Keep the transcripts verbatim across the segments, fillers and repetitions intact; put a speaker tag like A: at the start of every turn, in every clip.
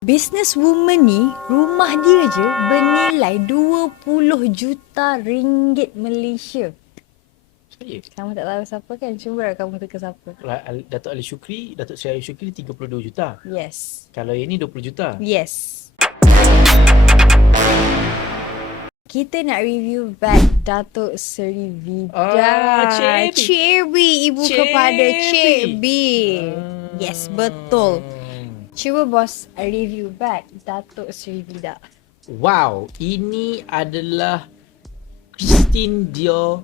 A: Businesswoman ni, rumah dia je bernilai dua puluh juta ringgit Malaysia.
B: Saya.
A: Kamu tak tahu siapa kan? Cuba kamu teka siapa.
B: Al- Datuk Ali Syukri, Datuk Seri Ali Syukri tiga puluh dua juta.
A: Yes.
B: Kalau yang ni dua puluh juta.
A: Yes. Kita nak review bag Datuk Seri Vida.
B: Ah, Cik B.
A: Cik B, ibu
B: Cik
A: kepada
B: B.
A: Cik B.
B: Ah.
A: Yes, betul. Cuba bos review bag Datuk Seri Vida.
B: Wow, ini adalah Christine Dior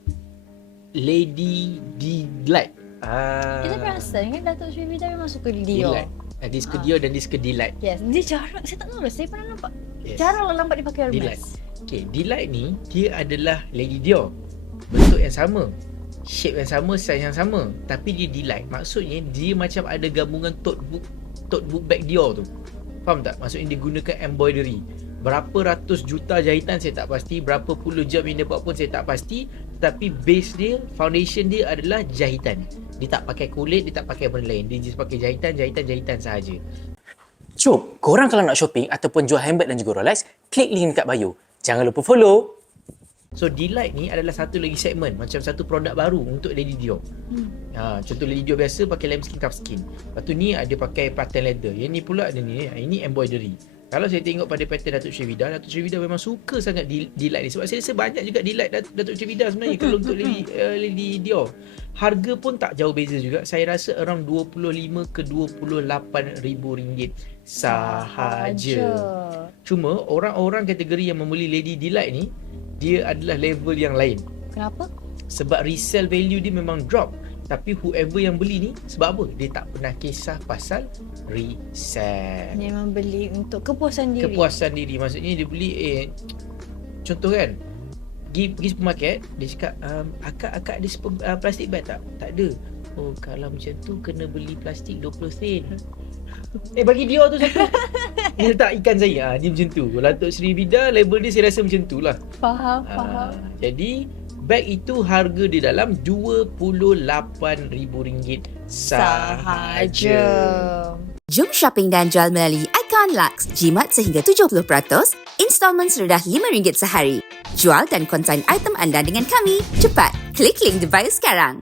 B: Lady Delight. Ah.
A: Kita perasan kan Datuk Seri Vida memang suka Dior.
B: Delight. Ah, dia suka Dior dan dia suka Delight.
A: Yes, dia jarang, saya tak tahu lah, saya pernah nampak.
B: Yes.
A: Jarang lah nampak dia pakai
B: Delight.
A: Hermes.
B: Okay, Delight ni dia adalah Lady Dior. Bentuk yang sama, shape yang sama, size yang sama, tapi dia Delight. Maksudnya dia macam ada gabungan tote book tote book bag Dior tu. Faham tak? Maksudnya dia gunakan embroidery. Berapa ratus juta jahitan saya tak pasti, berapa puluh jam yang dia buat pun saya tak pasti, tapi base dia, foundation dia adalah jahitan. Dia tak pakai kulit, dia tak pakai benda lain. Dia just pakai jahitan, jahitan, jahitan sahaja.
C: Jom, korang kalau nak shopping ataupun jual handbag dan juga Rolex, klik link dekat bio. Jangan lupa follow.
B: So Delight ni adalah satu lagi segmen, macam satu produk baru untuk Lady Dior. Hmm. Ha, contoh Lady Dior biasa pakai lambskin calf skin. Lepas tu ni ada pakai pattern leather. Yang ni pula ada ni, ini embroidery. Kalau saya tengok pada pattern Datuk Seri Vida, Datuk Seri Vida memang suka sangat Delight ni. Sebab saya rasa banyak juga Delight Datuk Seri Vida sebenarnya kalau untuk Lady, uh, Lady Dior. Harga pun tak jauh beza juga. Saya rasa around dua puluh lima ke dua puluh lapan ribu ringgit sahaja. Cuma orang-orang kategori yang membeli Lady Delight ni, dia adalah level yang lain.
A: Kenapa?
B: Sebab resale value dia memang drop. Tapi whoever yang beli ni, sebab apa? Dia tak pernah kisah pasal resale.
A: Dia memang beli untuk kepuasan diri.
B: Kepuasan diri. Maksudnya dia beli, eh, contoh kan, pergi, pergi supermarket, dia cakap, um, akak, akak ada super, uh, plastik bag tak? Tak ada. Oh, kalau macam tu, kena beli plastik dua puluh sen. Eh, bagi dia tu satu. Dia letak ikan saya. Ha, dia macam tu. Kalau Datuk Seri Vida, label dia saya rasa macam tu lah.
A: Faham,
B: Ha,
A: faham.
B: jadi, bag itu harga di dalam dua puluh lapan ribu ringgit sahaja.
D: Jom shopping dan jual melalui Icon Lux. Jimat sehingga tujuh puluh peratus, installment serendah lima ringgit sehari. Jual dan konsign item anda dengan kami. Cepat, klik link di bio sekarang.